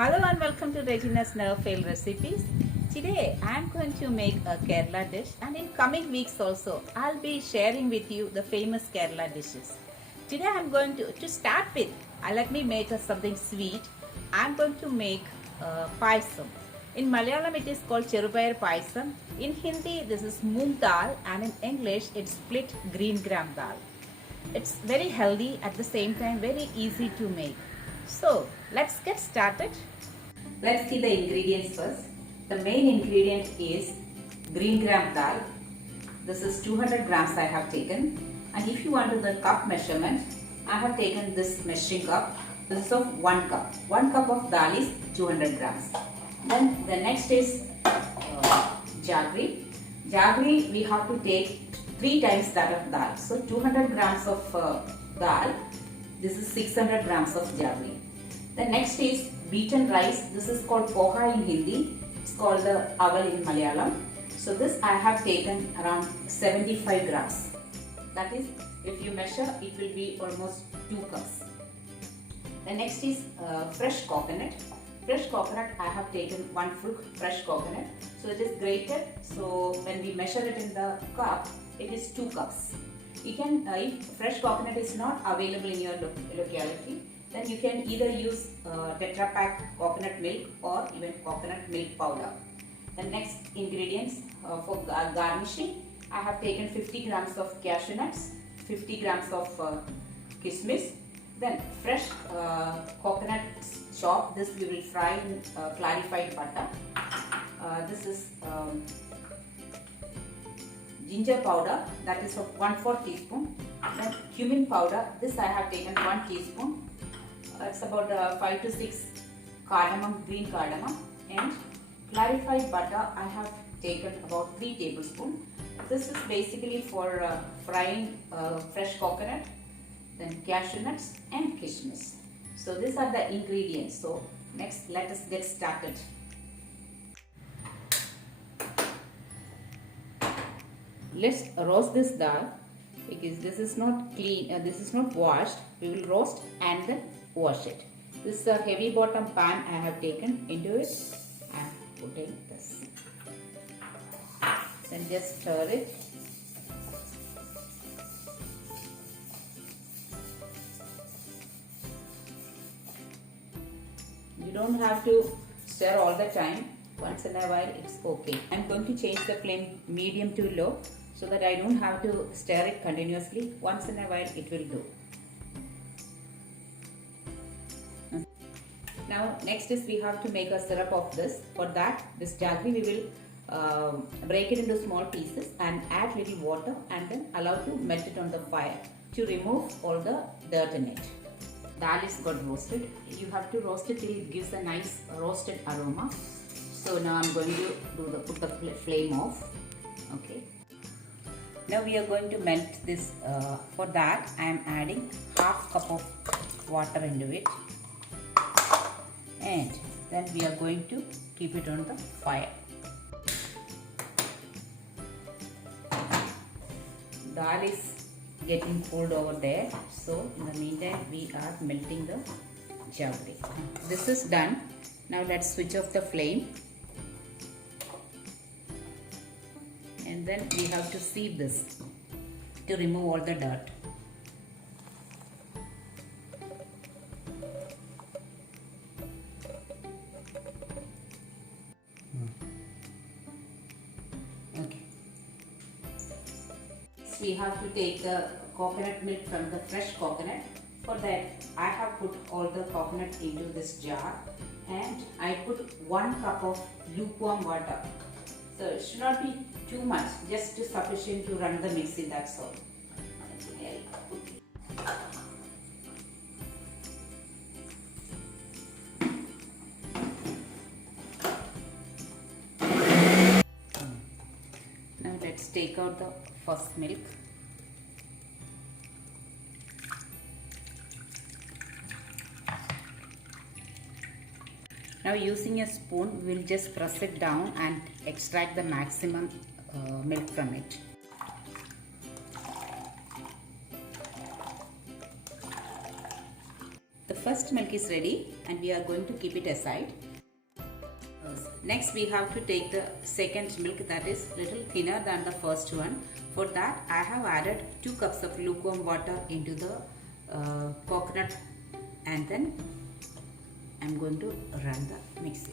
Hello and welcome to Regina's Never Fail Recipes. Today I am going to make a Kerala dish, and in coming weeks also I'll be sharing with you the famous Kerala dishes. Today I'm going to start with, let me make something sweet. I'm going to make Payasam. In Malayalam it is called cherupayar Payasam. In Hindi this is Moong Dal, and in English it's split green Gram Dal. It's very healthy, at the same time very easy to make. So let's get started. Let's see the ingredients first. The main ingredient is green gram dal. This is 200 grams I have taken. And if you want the cup measurement, I have taken this measuring cup. This is of 1 cup. 1 cup of dal is 200 grams. Then the next is jaggery. Jaggery we have to take 3 times that of dal. So 200 grams of dal. This is 600 grams of jaggery. The next is beaten rice. This is called Poha in Hindi. It's called the aval in Malayalam. So this I have taken around 75 grams. That is, if you measure, it will be almost 2 cups. The next is fresh coconut. Fresh coconut I have taken 1 full fresh coconut. So it is grated. So when we measure it in the cup, it is 2 cups. You can, if fresh coconut is not available in your locality, then you can either use Tetra Pak coconut milk or even coconut milk powder. The next ingredients for garnishing, I have taken 50 grams of cashew nuts, 50 grams of kismis, then fresh coconut chop. This we will fry in clarified butter. This is ginger powder, that is of 1/4 teaspoon. Then cumin powder, this I have taken 1 teaspoon. It's about 5 to 6 cardamom, green cardamom, and clarified butter I have taken about 3 tablespoons. This is basically for frying fresh coconut, then cashew nuts and kismis. So these are the ingredients. So next let us get started. Let's roast this dal, because this is not clean, this is not washed. We will roast and then wash it. This is a heavy bottom pan I have taken. Into it I am putting this. Then just stir it. You don't have to stir all the time. Once in a while it's okay. I am going to change the flame medium to low, so that I don't have to stir it continuously. Once in a while it will do. Now next is we have to make a syrup of this. For that, this jaggery we will break it into small pieces and add little water, and then allow to melt it on the fire to remove all the dirt in it. Dal is got roasted. You have to roast it till it gives a nice roasted aroma. So now I'm going to put the flame off. Okay. Now we are going to melt this. For that I am adding half cup of water into it, and then we are going to keep it on the fire. Dal is getting cooled over there, so in the meantime we are melting the jaggery. This is done. Now let's switch off the flame, and then we have to sieve this to remove all the dirt. Okay. So we have to take the coconut milk from the fresh coconut. For that I have put all the coconut into this jar, and I put 1 cup of lukewarm water. So it should not be too much, just sufficient to run the mixie, that's all. Now let's take out the first milk. Now using a spoon, we will just press it down and extract the maximum milk from it. first milk is ready and we are going to keep it aside. Next we have to take the second milk, that is little thinner than the first one. For that I have added 2 cups of lukewarm water into the coconut, and then I am going to run the mixie.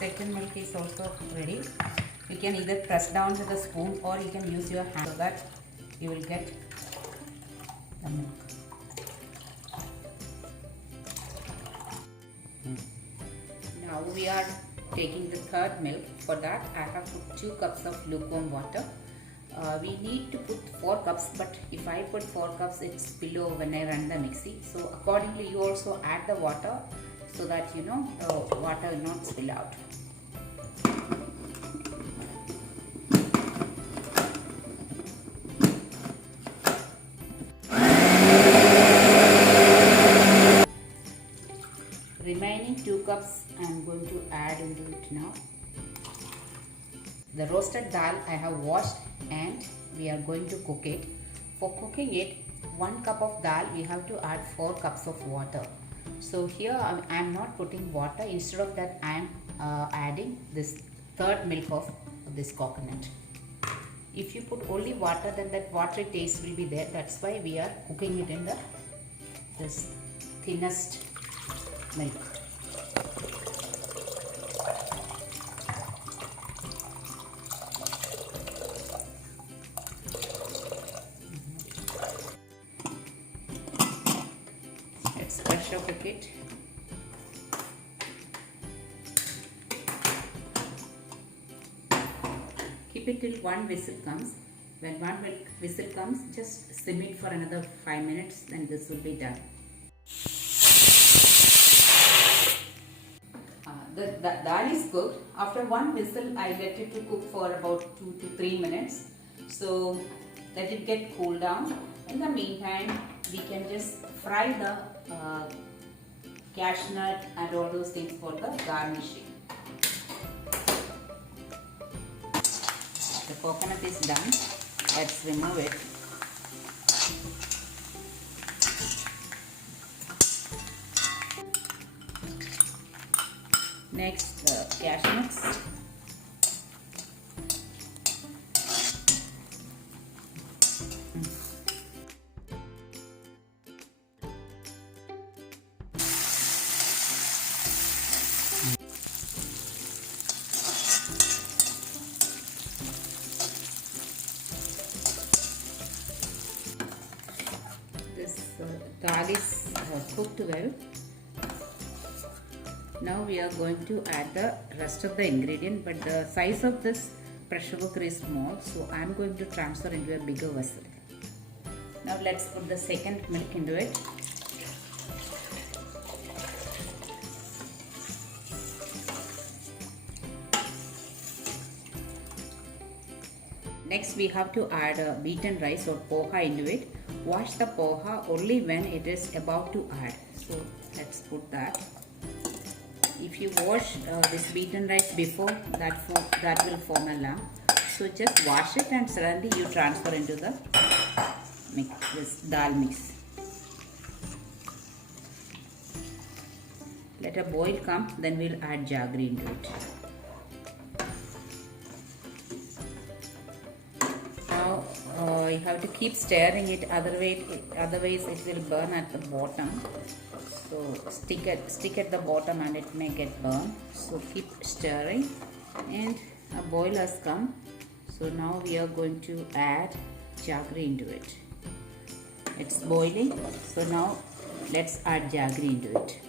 Second milk is also ready. You can either press down with a spoon or you can use your hand so that you will get the milk. Now we are taking the third milk. For that I have put 2 cups of lukewarm water. We need to put 4 cups, but if I put 4 cups it's below when I run the mixie. So accordingly you also add the water so that the water will not spill out. Remaining 2 cups I am going to add into it now. The roasted dal I have washed and we are going to cook it. For cooking it, 1 cup of dal we have to add 4 cups of water. So here I am not putting water. Instead of that I am adding this third milk of this coconut. If you put only water, then that watery taste will be there. That's why we are cooking it in this thinnest milk. Let's pressure cook it. Keep it till 1 whistle comes. When 1 whistle comes, just sim it for another 5 minutes, then this will be done. The dal is cooked. After 1 whistle, I let it to cook for about 2 to 3 minutes. So let it get cooled down. In the meantime, we can just fry the cashew nut and all those things for the garnishing. The coconut is done. Let's remove it. Next, cashew nuts. This dal is cooked well. Now we are going to add the rest of the ingredient, but the size of this pressure cooker is small, so I am going to transfer into a bigger vessel. Now let's put the second milk into it. Next we have to add beaten rice or poha into it. Wash the poha only when it is about to add. So let's put that. If you wash this beaten rice before, that will form a lump. So just wash it and suddenly you transfer into the mix, this dal mix. Let a boil come, then we'll add jaggery into it. Now you have to keep stirring it, otherwise it will burn at the bottom. So stick at the bottom and it may get burned. So keep stirring, and a boil has come. So now we are going to add jaggery into it. It's boiling. So now let's add jaggery into it.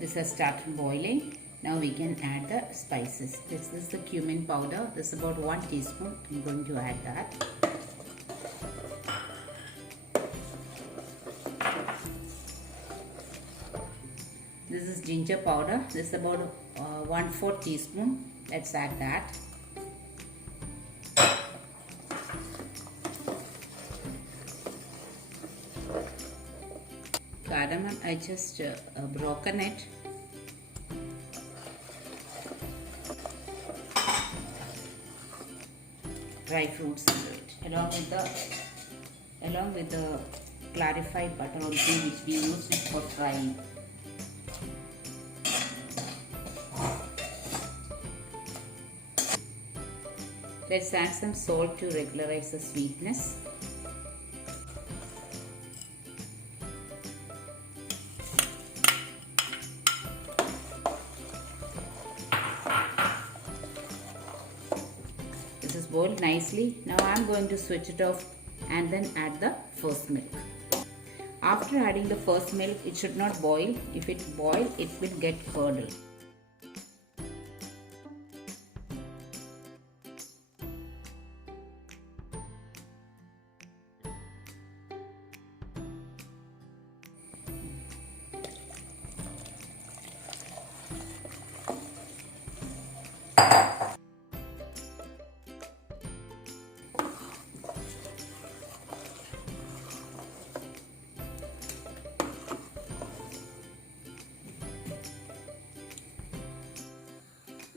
This has started boiling. Now we can add the spices. This is the cumin powder. This is about 1 teaspoon. I'm going to add that. This is ginger powder. This is about 1/4 teaspoon. Let's add that. Cardamom, I just broken it. Dry fruits along with the clarified butter or ghee which we use it for frying. Let's add some salt to regularize the sweetness. This is boiled nicely. Now I am going to switch it off and then add the first milk. After adding the first milk, it should not boil. If it boils, it will get curdled.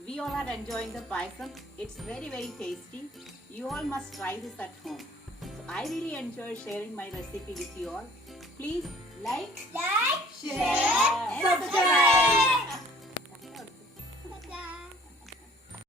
We all are enjoying the payasam. It's very tasty. You all must try this at home. So I really enjoy sharing my recipe with you all. Please like, share, subscribe.